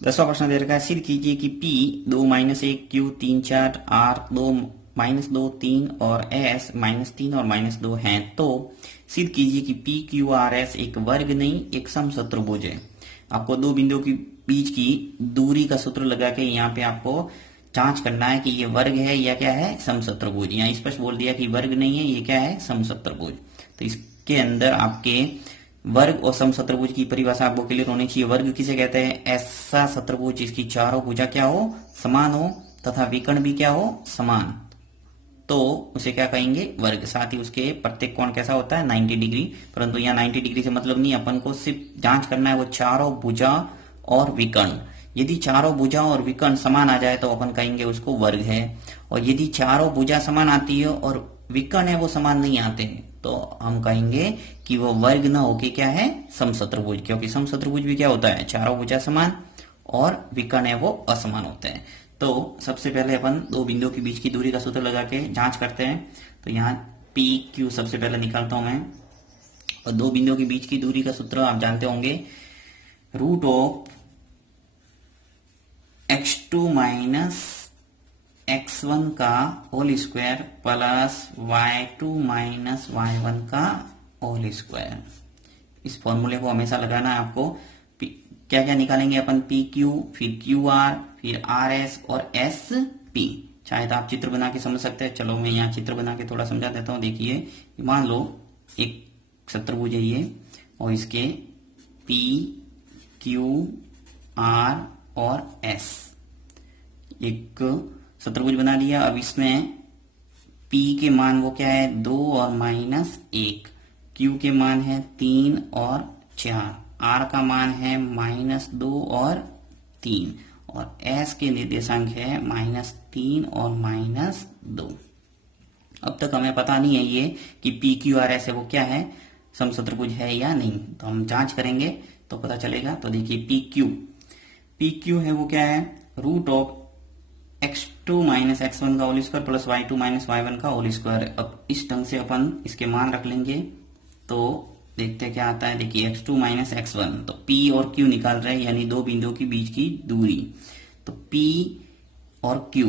10वां प्रश्न दे रखा है, सिद्ध कीजिए कि P 2-1 Q 3-4 R 2-2 3 और S -3 और -2 हैं, तो सिद्ध कीजिए कि P Q R S एक वर्ग नहीं एक समचतुर्भुज है। आपको दो बिंदुओं के बीच की दूरी का सूत्र लगा के यहाँ पे आपको जांच करना है कि ये वर्ग है या क्या है, समचतुर्भुज। यहाँ स्पष्ट बोल दिया कि वर्ग नहीं है, ये क्या है, समचतुर्भुज। तो इसके अंदर आपके वर्ग और समचतुर्भुज की परिभाषा आपको क्लियर होनी चाहिए। वर्ग किसे कहते हैं, ऐसा चतुर्भुज जिसकी चारों भुजा क्या हो, समान हो तथा विकर्ण भी क्या हो, समान, तो उसे क्या कहेंगे, वर्ग। साथ ही उसके प्रत्येक कोण कैसा होता है, 90 डिग्री। परंतु यहाँ 90 डिग्री से मतलब नहीं, अपन को सिर्फ जांच करना है वो चारों भुजा और विकर्ण। यदि चारों भुजा और विकर्ण समान आ जाए तो अपन कहेंगे उसको वर्ग है। और यदि चारों भुजा समान आती है और विकर्ण है वो समान नहीं आते हैं, तो हम कहेंगे कि वो वर्ग ना होके क्या है, समचतुर्भुज। क्योंकि समचतुर्भुज भी क्या होता है, चारों भुजा समान और विकर्ण है वो असमान होते हैं। तो सबसे पहले अपन दो बिंदुओं के बीच की दूरी का सूत्र लगा के जांच करते हैं। तो यहाँ पी क्यू सबसे पहले निकालता हूं मैं। और दो बिंदुओं के बीच की दूरी का सूत्र आप जानते होंगे, root of x2 minus x1 का whole square plus y2 minus y1 का होल स्क्वायर। इस फॉर्मूले को हमेशा लगाना है आपको। क्या क्या निकालेंगे अपन, पी क्यू, फिर क्यू आर, फिर आर एस और एस पी। चाहे तो आप चित्र बना के समझ सकते हैं। चलो मैं यहाँ चित्र बना के थोड़ा समझा देता हूँ। देखिए, मान लो एक चतुर्भुज है ये, और इसके पी क्यू आर और एस एक चतुर्भुज बना लिया। अब इसमें P के मान वो क्या है, 2 और -1, Q के मान है 3 और 4, R का मान है -2 और 3, और S के निर्देशांक है -3 और -2। अब तक हमें पता नहीं है ये कि PQRS है वो क्या है, समचतुर्भुज है या नहीं। तो हम जांच करेंगे तो पता चलेगा। तो देखिए PQ है वो क्या है, root of x2 minus x1 का whole square plus y2 minus y1 का होल स्क्वायर। अब इस ढंग से अपन इसके मान रख लेंगे तो देखते हैं क्या आता है। देखिए x2 माइनस x1, तो p और q निकाल रहे हैं, यानी दो बिंदुओं के बीच की दूरी। तो p और q,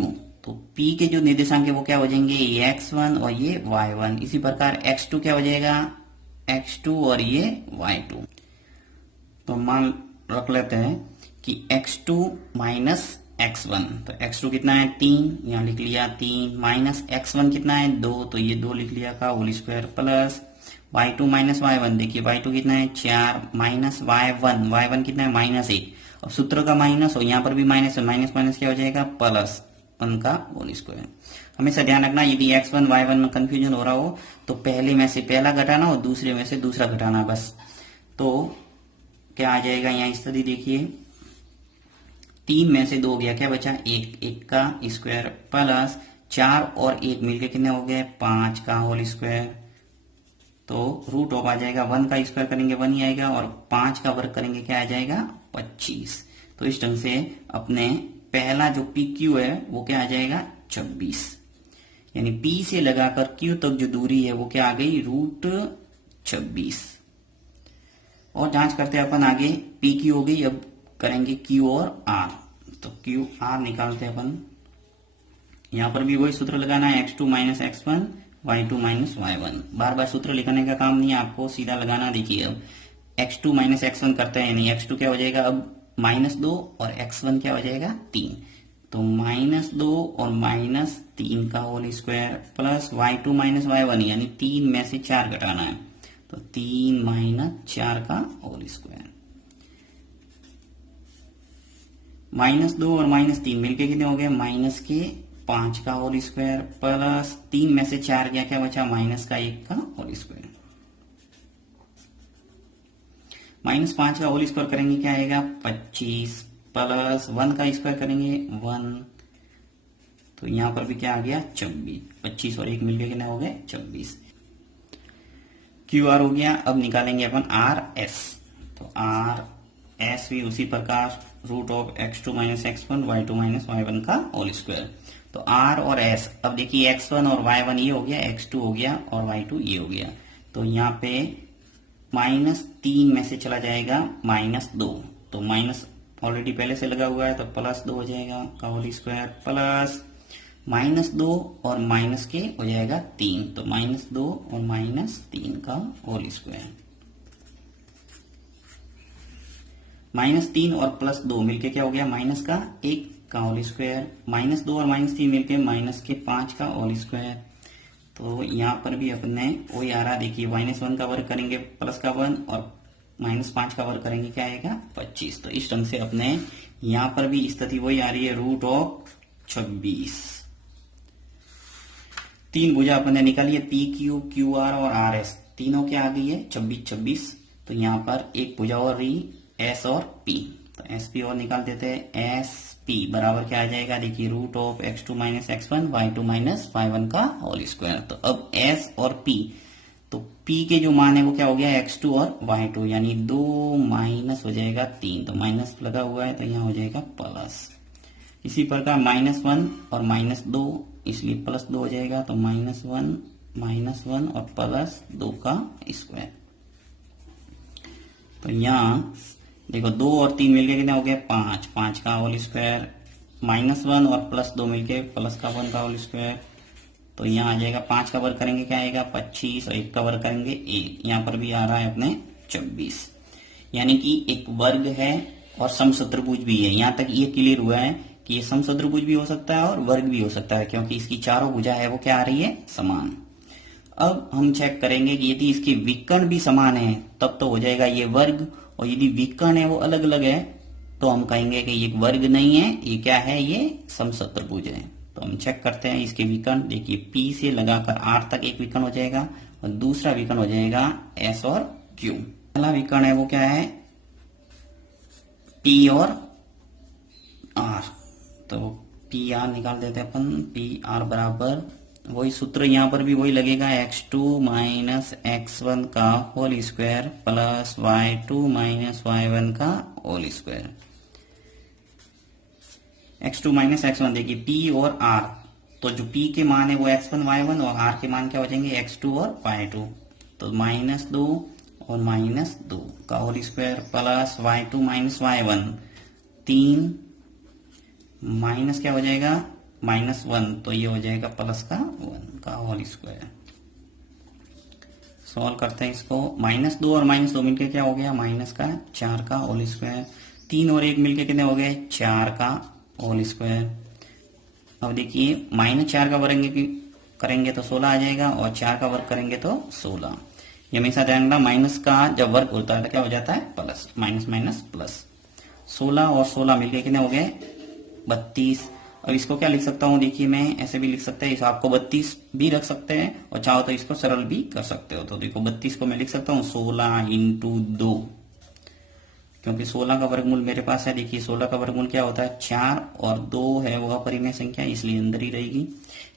तो p के जो निर्देशांक है वो क्या हो जाएंगे, ये x1 और ये y1। इसी प्रकार x2 क्या हो जाएगा, x2 और ये y2। तो मान रख लेते हैं कि x2 माइनस x1, तो x2 कितना है 3, यहाँ लिख लिया 3, माइनस x1 कितना है 2, तो ये 2 लिख लिया का whole square, plus y2 minus y1, देखिए y2 कितना है 4, माइनस y1 कितना है -1। अब सूत्र का माइनस और यहाँ पर भी माइनस है, माइनस माइनस क्या हो जाएगा, प्लस 1 का होल स्क्वायर। हमेशा ध्यान रखना, यदि x1 y1 में कंफ्यूजन हो रहा हो तो पहले में से पहला घटाना और दूसरे में से दूसरा घटाना बस। तो क्या आ जाएगा यहाँ स्थिति, देखिए 3 में से 2 हो गया, क्या बचा 1, 1 का स्क्वायर प्लस 4 और 1 मिलके कितने हो गए 5 का होल स्क्वायर। तो रूट ऑफ आ जाएगा 1 का स्क्वायर करेंगे 1 ही आएगा, और 5 का वर्ग करेंगे क्या आ जाएगा 25। तो इस ढंग से अपने पहला जो पी क्यू है वो क्या आ जाएगा 26, यानी पी से लगाकर क्यू तक जो दूरी है वो क्या आ गई, रूट 26। और जांच करते हैं अपन आगे, पी क्यू हो गई, अब करेंगे क्यू और आर। तो क्यू आर निकालते हैं अपन। यहां पर भी वही सूत्र लगाना है, x2 minus x1, y2 minus y1। बार बार सूत्र लिखने का काम नहीं है आपको, सीधा लगाना। देखिए अब x2 माइनस x1 करते हैं, यानी x2 क्या हो जाएगा अब -2 और x1 क्या हो जाएगा 3, तो -2 और -3 का whole square plus y2 minus y1, यानी 3 में से 4 घटाना है, तो 3 - 4 का होल स्क्वायर। -2 और -3 मिलके कितने हो गए, -5 का होल स्क्वायर प्लस 3 में से 4 गया, क्या बचा -1 का होल स्क्वायर। -5 का होल स्क्वायर करेंगे क्या आएगा 25, प्लस 1 का स्क्वायर करेंगे 1, तो यहां पर भी क्या आ गया 26। 25 और 1 मिलके कितने हो गए 26। क्यू आर हो गया। अब निकालेंगे अपन आर एस। तो आर एस भी उसी प्रकार root of x2 minus x1, y2 minus y1 का होल स्क्वायर। तो r और s, अब देखिए x1 और y1 ये हो गया, x2 हो गया और y2 ये हो गया। तो यहाँ पे -3 में से चला जाएगा -2, तो ऑलरेडी पहले से लगा हुआ है, तो प्लस 2 हो जाएगा का होल स्क्वायर प्लस -2 और माइनस के हो जाएगा 3, तो -2 और -3 का होल स्क्वायर। -3 और +2 मिलके क्या हो गया, माइनस का 1 का होल स्क्वायर। -2 और -3 मिलके माइनस के 5 का होल स्क्वायर। तो यहाँ पर भी अपने वही आ रहा, देखिए -1 का वर्ग करेंगे प्लस का 1 और -5 का वर्ग करेंगे क्या आएगा 25। तो इस ढंग से अपने यहाँ पर भी स्थिति वही आ रही है, √26। 3 भुजा अपने निकालिए, PQ, QR और RS तीनों क्या आ गई है 26। तो यहाँ पर एक भुजा और रही S और P, तो SP और निकाल देते हैं। SP बराबर क्या आ जाएगा, देखिए √(x2 - x1 y2 - y1 का होल स्क्वायर। तो अब S और P, तो P के जो मान है वो क्या हो गया x2 और y2, यानी 2 माइनस हो जाएगा 3, तो माइनस लगा हुआ है तो यहाँ हो जाएगा प्लस। इसी प्रकार -1 और -2, इसलिए +2 हो जाएगा, तो -1 और +2 का स्क्वायर। तो यहाँ देखो 2 और 3 मिलके कितना हो गया 5 का होल स्क्वायर, -1 और +2 मिलके प्लस का 1 का होल स्क्वायर। तो यहाँ आ जाएगा 5 का वर्ग करेंगे क्या आएगा 25 और 1 का वर्ग करेंगे 1। यहाँ पर भी आ रहा है अपने 26, यानी कि एक वर्ग है और समचतुर्भुज भी है। यहाँ तक ये क्लियर हुआ है कि ये समचतुर्भुज भी हो सकता है और वर्ग भी हो सकता है, क्योंकि इसकी चारों भुजा है वो क्या आ रही है समान। अब हम चेक करेंगे कि यदि इसके विकर्ण भी समान है तब तो हो जाएगा ये वर्ग, और यदि विकर्ण है वो अलग अलग है तो हम कहेंगे कि ये वर्ग नहीं है, ये क्या है, ये समचतुर्भुज है। तो हम चेक करते हैं इसके विकर्ण। देखिए P से लगाकर R तक एक विकर्ण हो जाएगा और दूसरा विकर्ण हो जाएगा S और Q। पहला विकर्ण है वो क्या है P और R, तो PR निकाल देते हैं अपन। PR बराबर वही सूत्र यहाँ पर भी वही लगेगा, x2 - x1 का whole square plus y2 - y1 का होल स्क्वायर। x2 - x1 देखिए P और R, तो जो P के मान है वो x1 y1 और R के मान क्या हो जाएंगे x2 और y2। तो -2 और -2 का whole square plus y2 - y1 3 minus क्या हो जाएगा -1, तो ये हो जाएगा प्लस का 1 का होल स्क्वायर। सॉल्व करते हैं इसको। -2 और -2 मिलके क्या हो गया माइनस का 4 का होल स्क्वायर। 3 और 1 मिलके कितने हो गए 4 का होल स्क्वायर। अब देखिए -4 का वर्ग करेंगे तो 16 आ जाएगा और 4 का वर्ग करेंगे तो 16। ये हमेशा ध्यान रखना, माइनस का जब वर्ग होता है तो क्या हो जाता है प्लस, माइनस प्लस। 16 और 16 मिलके कितने हो गए 32। अब इसको क्या लिख सकता हूं, देखिए मैं ऐसे भी लिख सकते हैं, इस आपको 32 भी रख सकते हैं और चाहो तो इसको सरल भी कर सकते हो। तो देखो 32 को मैं लिख सकता हूं 16 × 2, क्योंकि 16 का वर्गमूल मेरे पास है। देखिए 16 का वर्गमूल क्या होता है 4 और 2 है वो अपरिमेय संख्या, इसलिए अंदर ही रहेगी।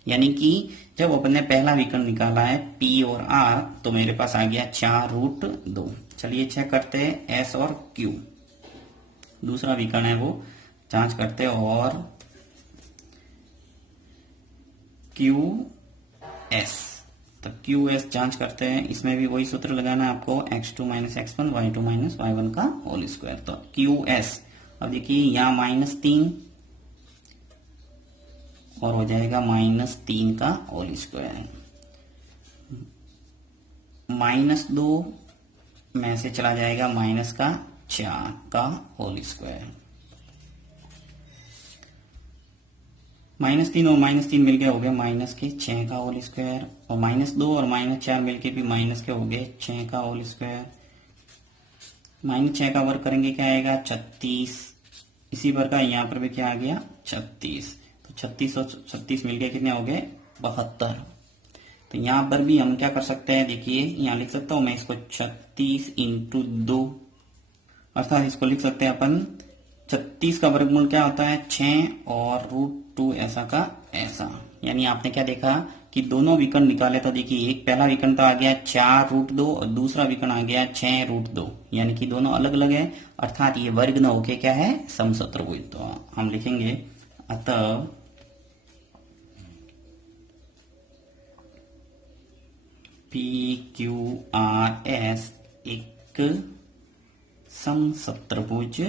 यानी कि जब अपने पहला विकर्ण निकाला है P और R, तो मेरे पास आ गया 4√2। चलिए चेक करते हैं S और Q, दूसरा विकर्ण है वो जांच करते हैं, और QS, तो QS जांच करते हैं। इसमें भी वही सूत्र लगाना है आपको, x2 - x1 y2 - y1 का होल स्क्वायर। तो QS, अब देखिए यहाँ -3 और हो जाएगा -3 का होल स्क्वायर। -2 में से चला जाएगा -4 का होल स्क्वायर। -3 और -3 मिलके हो गए -6 का होल स्क्वायर, और -2 और -4 मिलके भी माइनस के हो गए 6 का होल स्क्वायर। -6 का वर्ग करेंगे क्या आएगा 36। इसी प्रकार यहाँ पर भी क्या आ गया 36। तो 36 और 36 मिलके कितने हो गए 72। तो यहाँ पर भी हम क्या कर सकते हैं, देखिए यहाँ लिख सकता हूं मैं इसको 36 × 2, अर्थात इसको लिख सकते हैं अपन 36 का वर्गमूल क्या होता है 6 और √2 ऐसा का ऐसा। यानी आपने क्या देखा कि दोनों विकर्ण निकाले, तो देखिए एक पहला विकर्ण तो आ गया 4√2 और दूसरा विकर्ण आ गया 6√2, यानी कि दोनों अलग अलग है, अर्थात ये वर्ग न होके क्या है समचतुर्भुज। तो हम लिखेंगे अतः PQRS एक समचतुर्भुज